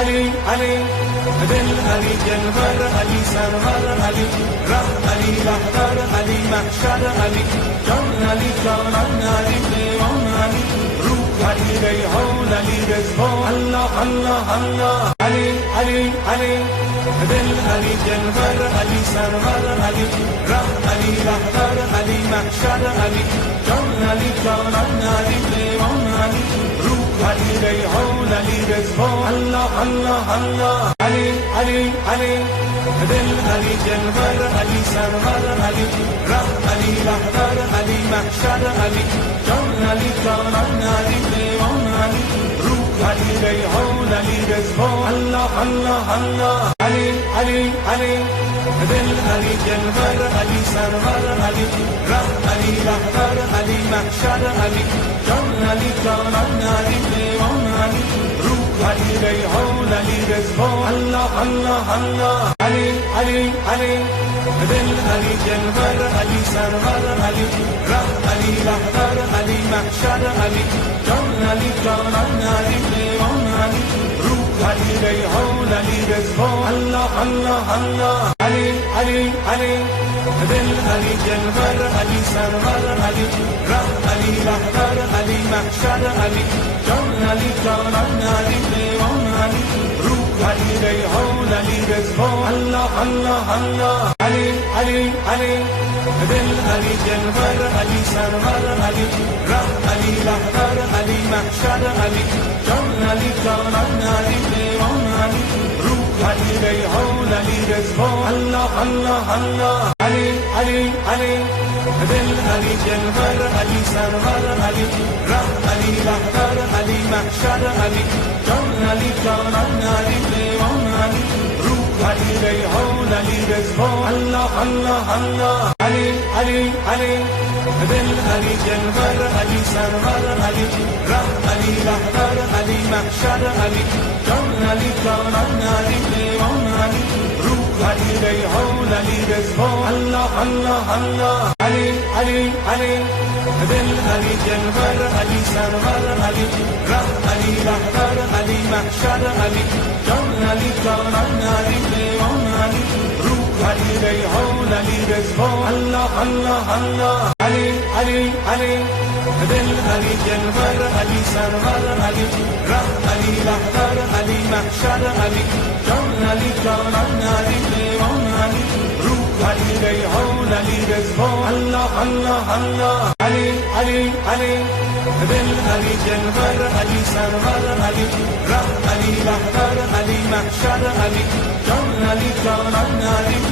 علی علی دل علی جلور علی سرور علی ره علی رهبر علی محشر علی جان علی جانان علی پیمان علی روح علی ریحان علی رضوان الله الله الله علی علی علی دل علی جلور علی سرور علی ره علی رهبر علی محشر علی جان علی جانان علی پیمان علی روح علی ریحان علی رضوان الله الله الله علی علی علی دل علی جلور علی سرور علی ره علی رهبر علی محشر علی جان علی جانان علی پیمان علی روح علی ریحان علی رضوان الله الله الله علی علی علی دل علی جلور علی سرور علی ره علی رهبر علی محشر علی جان علی جانان علی پیمان علی روح علی ریحان علی رضوان الله الله الله علی علی علی دل علی جلور علی سرور علی ره علی رهبر علی محشر علی جان علی جانان علی پیمان علی روح علی ریحان علی رضوان الله الله الله علی علی علی دل علی جلور علی سرور علی ره علی رهبر علی محشر علی جان علی جانان علی پیمان علی روح علی ریحان علی رضوان الله الله الله علی علی علی دل علی جلور علی سرور علی ره علی رهبر علی محشر علی جان علی جانان علی پیمان علی روح علی ریحان علی رضوان الله الله الله علی علی علی دل علی جلور علی سرور علی ره علی رهبر علی محشر علی جان علی جانان علی پیمان علی روح علی ریحان علی رضوان الله الله الله علی علی علی دل علی جلور علی سرور علی ره علی رهبر علی محشر علی جان علی جانان علی پیمان علی روح علی ریحان علی رضوان الله الله الله علی علی علی دل علی جلور علی سرور علی ره علی رهبر علی محشر علی جان علی جانان علی پیمان علی روح علی ریحان علی رضوان الله الله الله علی علی علی دل علی جلور علی سرور علی ره علی رهبر علی محشر علی جان علی جانان علی پیمان علی روح علی ریحان علی رضوان الله الله الله علی علی علی دل علی جلور علی سرور علی ره علی رهبر علی محشر علی جان علی جانان علی